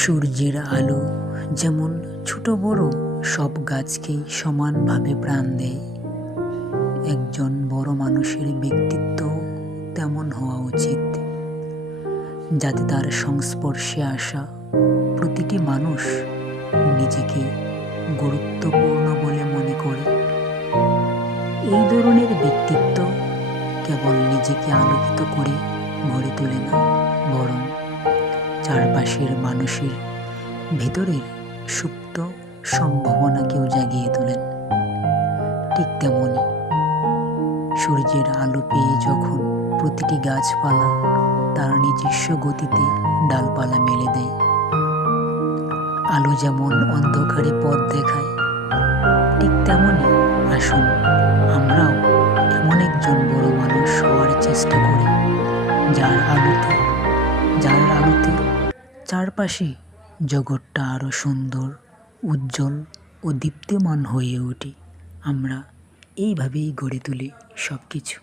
সূর্যের আলো যেমন ছোট বড় সব গাছকেই সমানভাবে প্রাণ দেয়, একজন বড় মানুষের ব্যক্তিত্ব তেমন হওয়া উচিত, যাতে তার সংস্পর্শে আসা প্রতিটি মানুষ নিজেকে গুরুত্বপূর্ণ বলে মনে করে। এই ধরনের ব্যক্তিত্ব কেবল নিজেকে আলোকিত করে গড়ে তোলে না, বরং চারপাশের মানুষের ভেতরের সুপ্ত সম্ভাবনাকেও জাগিয়ে তোলেন। ঠিক তেমনি সূর্যের আলো পেয়ে যখন প্রতিটি গাছপালা তার নিজস্ব গতিতে ডালপালা মেলে দেয়, আলো যেমন অন্ধকারে পথ দেখায়, ঠিক তেমনি আসুন আমরাও এমন একজন বড় মানুষ হওয়ার চেষ্টা করি, যার আলোতে চারপাশে জগৎটা আরো সুন্দর, উজ্জ্বল ও দীপ্তিমান হয়ে ওঠে। আমরা এইভাবেই গড়ে তুলি সব কিছু।